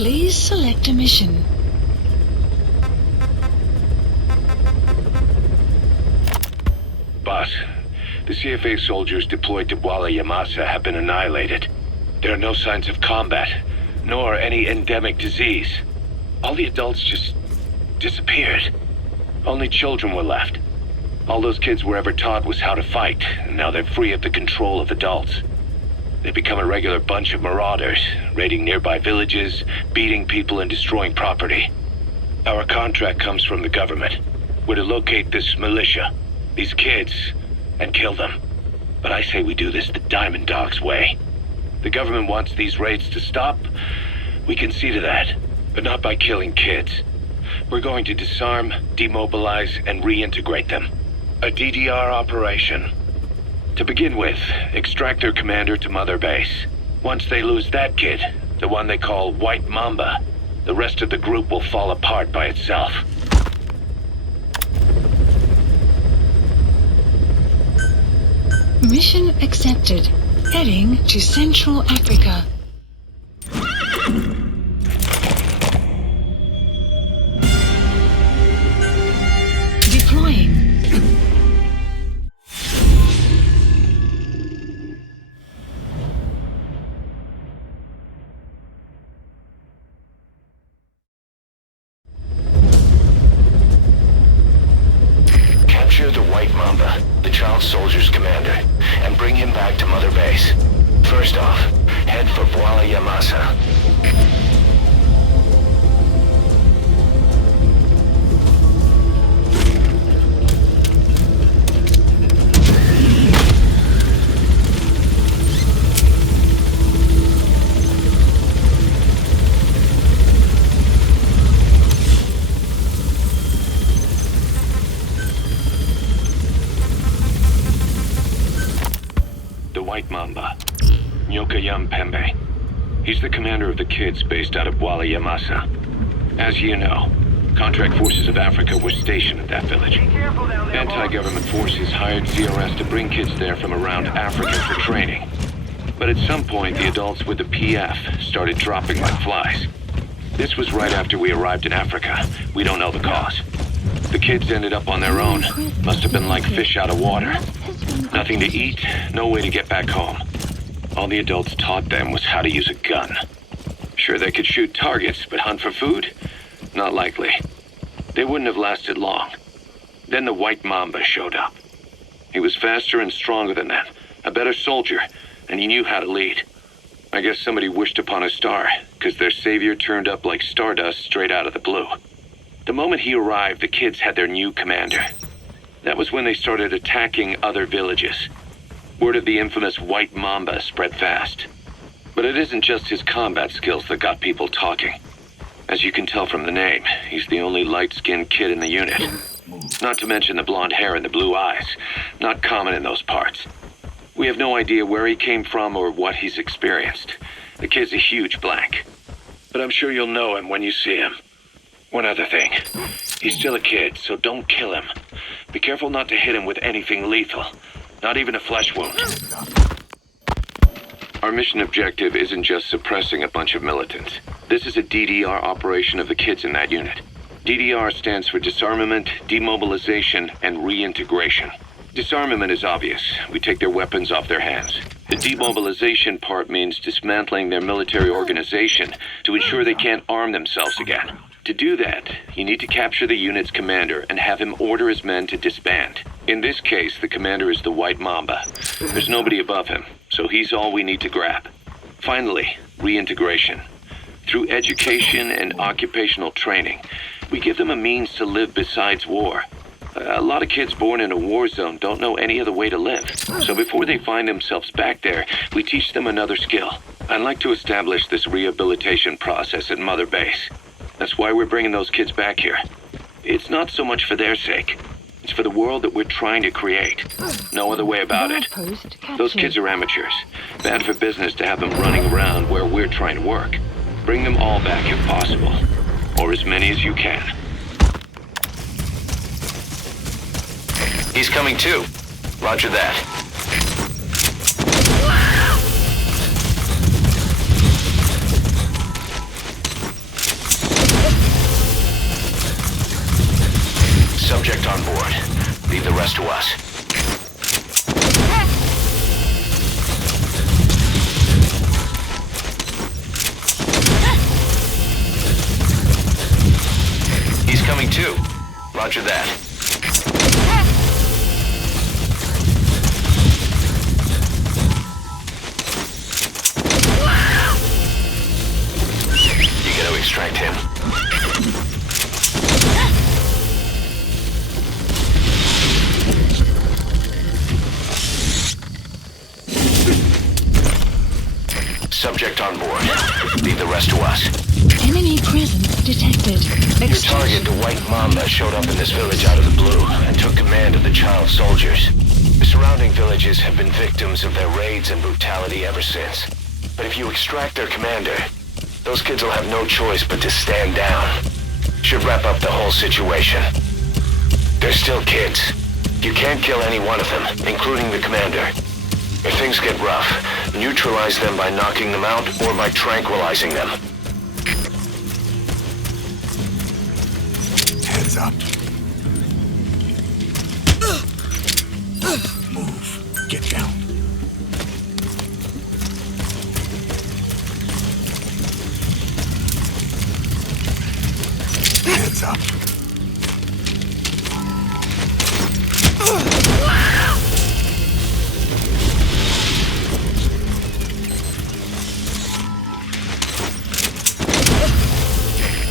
Please select a mission. Boss, the CFA soldiers deployed to Walla Yamasa have been annihilated. There are no signs of combat, nor any endemic disease. All the adults just disappeared. Only children were left. All those kids were ever taught was how to fight, and now they're free of the control of adults. They've become a regular bunch of marauders, raiding nearby villages, beating people and destroying property. Our contract comes from the government. We're to locate this militia, these kids, and kill them. But I say we do this the Diamond Dog's way. The government wants these raids to stop. We can see to that, but not by killing kids. We're going to disarm, demobilize, and reintegrate them. A DDR operation. To begin with, extract their commander to Mother Base. Once they lose that kid, the one they call White Mamba, the rest of the group will fall apart by itself. Mission accepted. Heading to Central Africa. Deploying. Capture the White Mamba, the child soldier's commander, and bring him back to Mother Base. First off, head for Walla Yamasa. White Mamba, Nyokayam Pembe. He's the commander of the kids based out of Walla Yamasa. As you know, contract forces of Africa were stationed at that village. Anti-government forces hired ZRS to bring kids there from around Africa for training. But at some point, the adults with the PF started dropping like flies. This was right after we arrived in Africa. We don't know the cause. The kids ended up on their own. Must have been like fish out of water. Nothing to eat, no way to get back home. All the adults taught them was how to use a gun. Sure, they could shoot targets, but hunt for food? Not likely. They wouldn't have lasted long. Then the White Mamba showed up. He was faster and stronger than them, a better soldier, and he knew how to lead. I guess somebody wished upon a star, because their savior turned up like stardust straight out of the blue. The moment he arrived, the kids had their new commander. That was when they started attacking other villages. Word of the infamous White Mamba spread fast. But it isn't just his combat skills that got people talking. As you can tell from the name, he's the only light-skinned kid in the unit. Not to mention the blonde hair and the blue eyes. Not common in those parts. We have no idea where he came from or what he's experienced. The kid's a huge blank. But I'm sure you'll know him when you see him. One other thing. He's still a kid, so don't kill him. Be careful not to hit him with anything lethal. Not even a flesh wound. Our mission objective isn't just suppressing a bunch of militants. This is a DDR operation of the kids in that unit. DDR stands for disarmament, demobilization, and reintegration. Disarmament is obvious. We take their weapons off their hands. The demobilization part means dismantling their military organization to ensure they can't arm themselves again. To do that, you need to capture the unit's commander and have him order his men to disband. In this case, the commander is the White Mamba. There's nobody above him, so he's all we need to grab. Finally, reintegration. Through education and occupational training, we give them a means to live besides war. A lot of kids born in a war zone don't know any other way to live. So before they find themselves back there, we teach them another skill. I'd like to establish this rehabilitation process at Mother Base. That's why we're bringing those kids back here. It's not so much for their sake. It's for the world that we're trying to create. No other way about it. Those kids are amateurs. Bad for business to have them running around where we're trying to work. Bring them all back if possible. Or as many as you can. He's coming too. Roger that. Subject on board. Leave the rest to us. He's coming too. Roger that. You gotta extract him. Subject on board. Leave the rest to us. Enemy presence detected. Your target, the White Mamba, showed up in this village out of the blue and took command of the child soldiers. The surrounding villages have been victims of their raids and brutality ever since. But if you extract their commander, those kids will have no choice but to stand down. Should wrap up the whole situation. They're still kids. You can't kill any one of them, including the commander. If things get rough, neutralize them by knocking them out or by tranquilizing them. Heads up. Move. Get down. Heads up.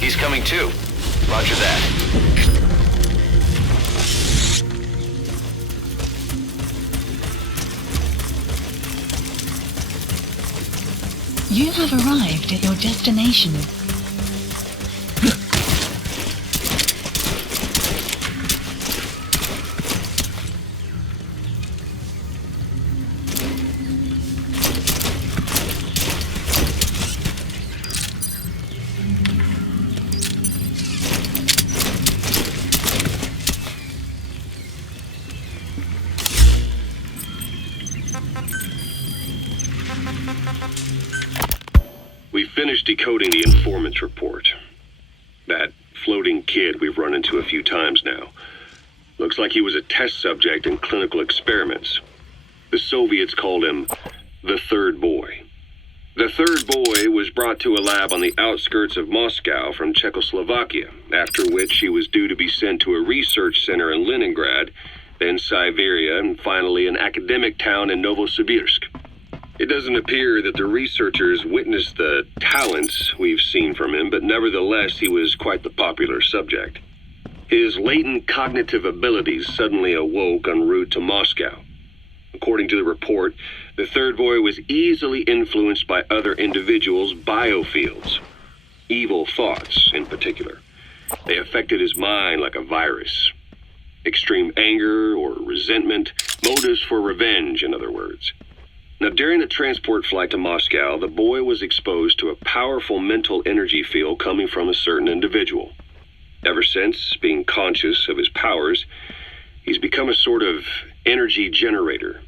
He's coming too. Roger that. You have arrived at your destination. We finished decoding the informant's report. That floating kid we've run into a few times now. Looks like he was a test subject in clinical experiments. The Soviets called him the third boy. The third boy was brought to a lab on the outskirts of Moscow from Czechoslovakia, after which he was due to be sent to a research center in Leningrad, then Siberia, and finally an academic town in Novosibirsk. It doesn't appear that the researchers witnessed the talents we've seen from him, but nevertheless he was quite the popular subject. His latent cognitive abilities suddenly awoke en route to Moscow. According to the report, the third boy was easily influenced by other individuals' biofields. Evil thoughts, in particular. They affected his mind like a virus. Extreme anger or resentment, motives for revenge, in other words. Now, during the transport flight to Moscow, the boy was exposed to a powerful mental energy field coming from a certain individual. Ever since, being conscious of his powers, he's become a sort of energy generator.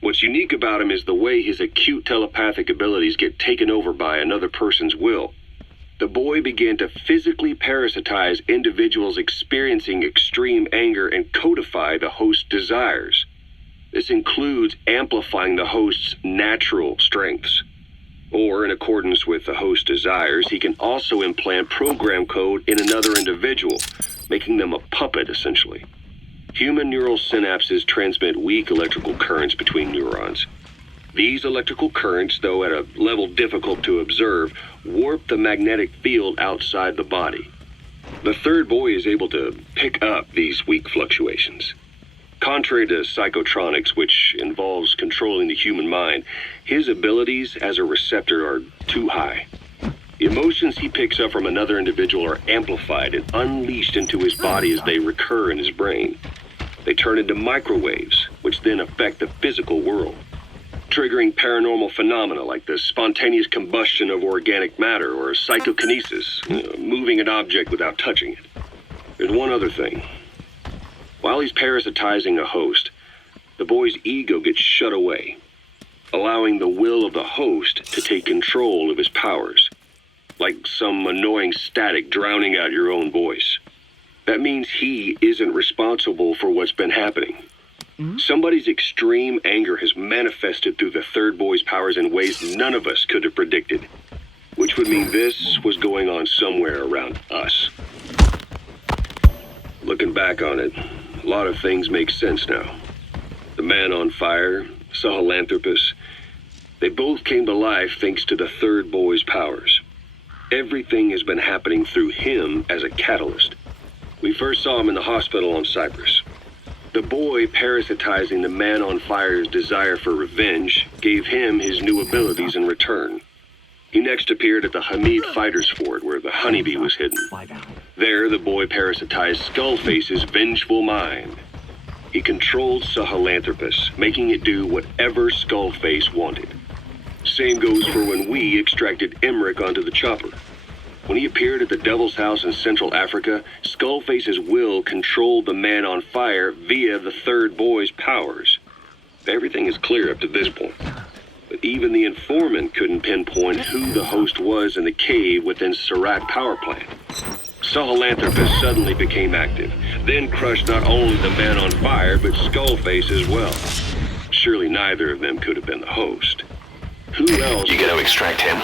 What's unique about him is the way his acute telepathic abilities get taken over by another person's will. The boy began to physically parasitize individuals experiencing extreme anger and codify the host's desires. This includes amplifying the host's natural strengths. Or, in accordance with the host's desires, he can also implant program code in another individual, making them a puppet, essentially. Human neural synapses transmit weak electrical currents between neurons. These electrical currents, though at a level difficult to observe, warp the magnetic field outside the body. The third boy is able to pick up these weak fluctuations. Contrary to psychotronics, which involves controlling the human mind, his abilities as a receptor are too high. The emotions he picks up from another individual are amplified and unleashed into his body as they recur in his brain. They turn into microwaves, which then affect the physical world, triggering paranormal phenomena like the spontaneous combustion of organic matter or psychokinesis, moving an object without touching it. There's one other thing. While he's parasitizing a host, the boy's ego gets shut away, allowing the will of the host to take control of his powers, like some annoying static drowning out your own voice. That means he isn't responsible for what's been happening. Somebody's extreme anger has manifested through the third boy's powers in ways none of us could have predicted, which would mean this was going on somewhere around us. Looking back on it, a lot of things make sense now. The man on fire, Sahelanthropus, they both came to life thanks to the third boy's powers. Everything has been happening through him as a catalyst. We first saw him in the hospital on Cyprus. The boy parasitizing the man on fire's desire for revenge gave him his new abilities in return. He next appeared at the Hamid Fighters Fort where the honeybee was hidden. There, the boy parasitized Skullface's vengeful mind. He controlled Sahelanthropus, making it do whatever Skullface wanted. Same goes for when we extracted Emmerich onto the chopper. When he appeared at the Devil's House in Central Africa, Skullface's will controlled the man on fire via the third boy's powers. Everything is clear up to this point. But even the informant couldn't pinpoint who the host was in the cave within Surat power plant. Sahelanthropus suddenly became active, then crushed not only the man on fire, but Skullface as well. Surely neither of them could have been the host. Who else? You gotta extract him.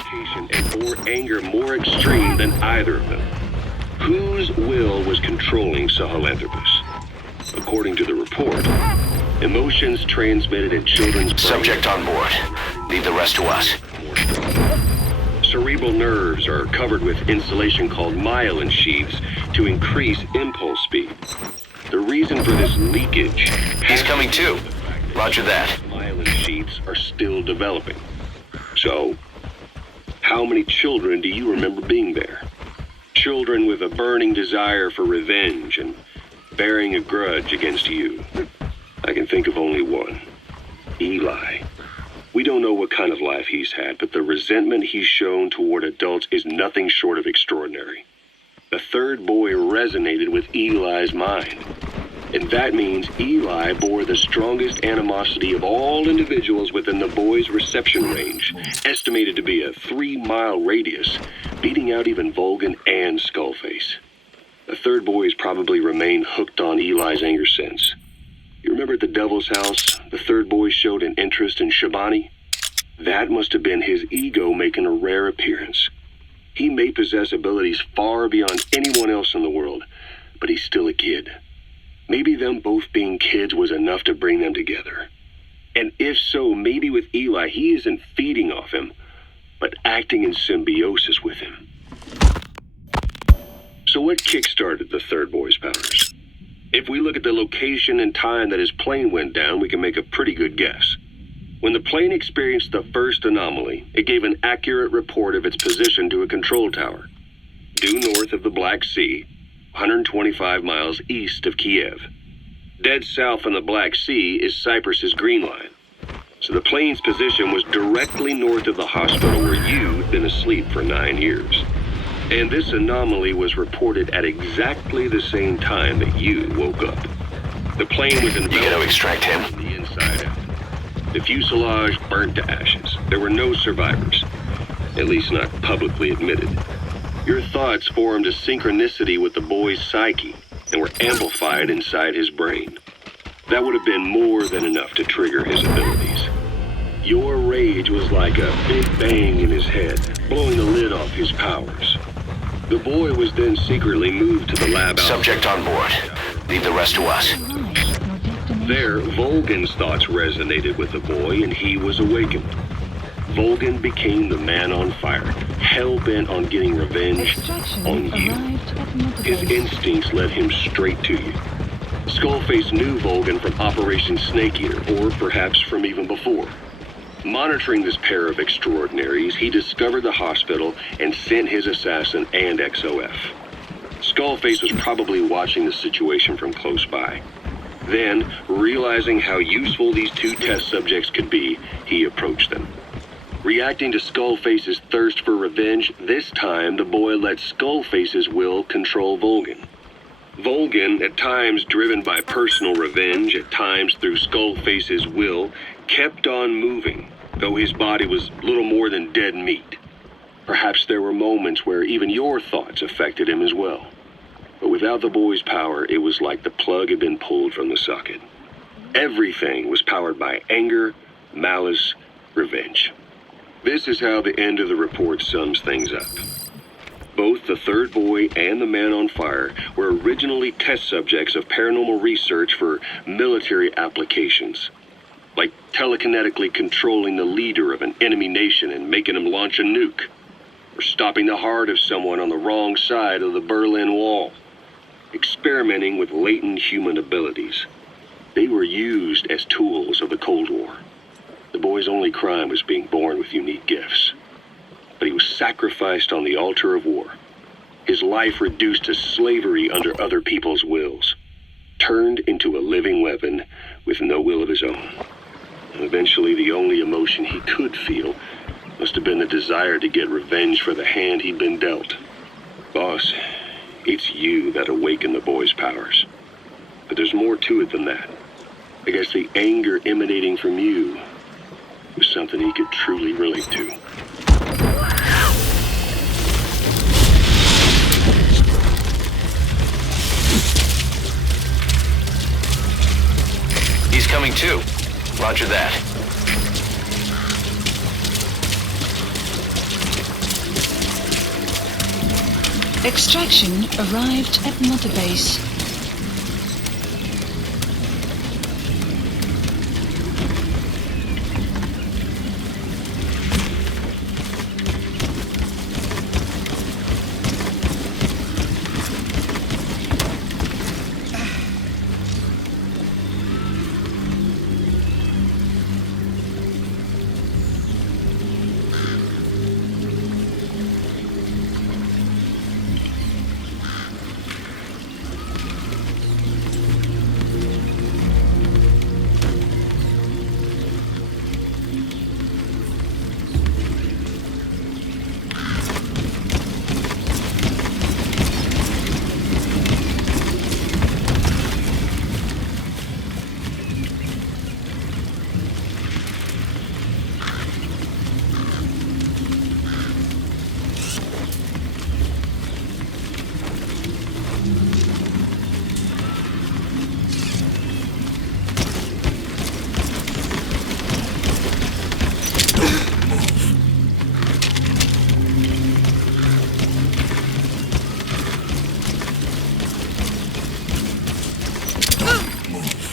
And or anger more extreme than either of them. Whose will was controlling Sahelanthropus? According to the report, emotions transmitted in children's brains. Subject on board. Leave the rest to us. Cerebral nerves are covered with insulation called myelin sheaths to increase impulse speed. The reason for this leakage... He's coming too. Roger that. Myelin sheaths are still developing. So, how many children do you remember being there? Children with a burning desire for revenge and bearing a grudge against you. I can think of only one. Eli. We don't know what kind of life he's had, but the resentment he's shown toward adults is nothing short of extraordinary. The third boy resonated with Eli's mind. And that means Eli bore the strongest animosity of all individuals within the boy's reception range, estimated to be a 3-mile radius, beating out even Volgan and Skullface. The third boy has probably remained hooked on Eli's anger since. You remember at the Devil's House, the third boy showed an interest in Shabani? That must have been his ego making a rare appearance. He may possess abilities far beyond anyone else in the world, but he's still a kid. Maybe them both being kids was enough to bring them together. And if so, maybe with Eli, he isn't feeding off him, but acting in symbiosis with him. So what kick-started the third boy's powers? If we look at the location and time that his plane went down, we can make a pretty good guess. When the plane experienced the first anomaly, it gave an accurate report of its position to a control tower, due north of the Black Sea, 125 miles east of Kiev. Dead south on the Black Sea is Cyprus's Green Line. So the plane's position was directly north of the hospital where you'd been asleep for 9 years. And this anomaly was reported at exactly the same time that you woke up. The plane was enveloped. You gotta extract him. From the inside out. The fuselage burnt to ashes. There were no survivors, at least not publicly admitted. Your thoughts formed a synchronicity with the boy's psyche and were amplified inside his brain. That would have been more than enough to trigger his abilities. Your rage was like a big bang in his head, blowing the lid off his powers. The boy was then secretly moved to the lab outside. Subject on board. Leave the rest to us. There, Volgan's thoughts resonated with the boy and he was awakened. Volgan became the man on fire, hell-bent on getting revenge on you. His instincts led him straight to you. Skullface knew Volgan from Operation Snake Eater, or perhaps from even before. Monitoring this pair of extraordinaries, he discovered the hospital and sent his assassin and XOF. Skullface was probably watching the situation from close by. Then, realizing how useful these two test subjects could be, he approached them. Reacting to Skullface's thirst for revenge, this time the boy let Skullface's will control Volgan. Volgan, at times driven by personal revenge, at times through Skullface's will, kept on moving, though his body was little more than dead meat. Perhaps there were moments where even your thoughts affected him as well. But without the boys' power, it was like the plug had been pulled from the socket. Everything was powered by anger, malice, revenge. This is how the end of the report sums things up. Both the third boy and the man on fire were originally test subjects of paranormal research for military applications, like telekinetically controlling the leader of an enemy nation and making him launch a nuke, or stopping the heart of someone on the wrong side of the Berlin Wall, experimenting with latent human abilities. They were used as tools of the Cold War. The boy's only crime was being born with unique gifts. But he was sacrificed on the altar of war. His life reduced to slavery under other people's wills. Turned into a living weapon with no will of his own. And eventually, the only emotion he could feel must have been the desire to get revenge for the hand he'd been dealt. Boss, it's you that awakened the boy's powers. But there's more to it than that. I guess the anger emanating from you was something he could truly relate to. He's coming too. Roger that. Extraction arrived at Mother Base.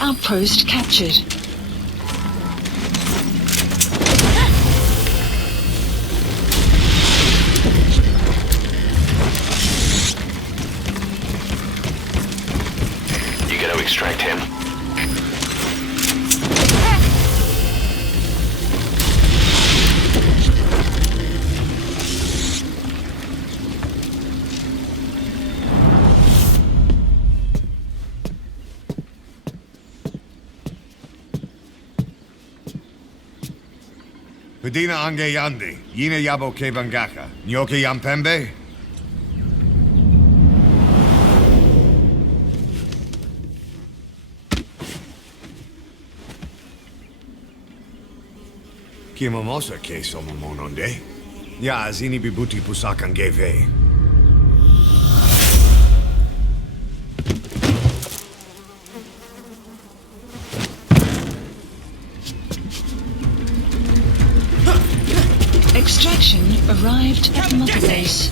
Outpost captured. You gotta extract him. Pedina ange yandi, yine yabo ke bangaka, nyoke yampembe? Kimamosa ke somomononde? Ya zini bibuti pusakan geve. Extraction arrived at Mother Base.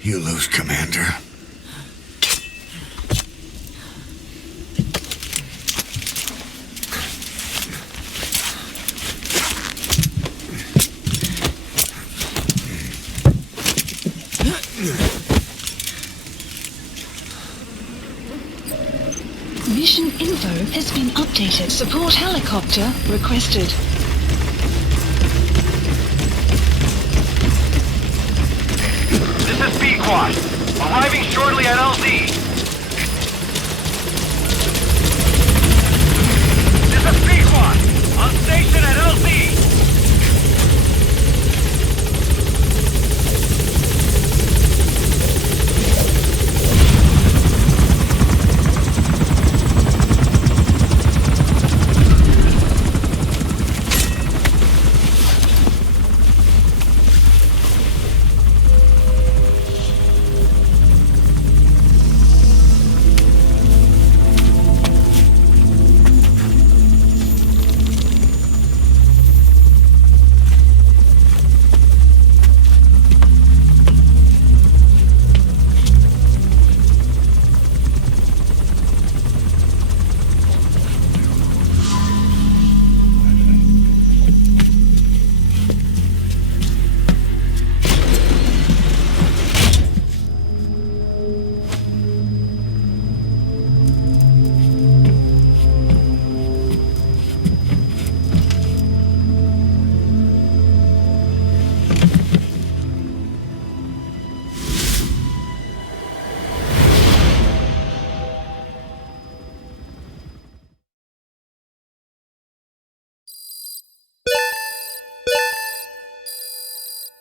You lose, Commander. Mission info has been updated. Support helicopter requested. This is B-Quad. Arriving shortly at LZ. This is B-Quad. On station at LZ.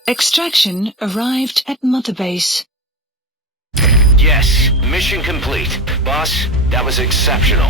Extraction arrived at Mother Base. Yes, mission complete. Boss, that was exceptional.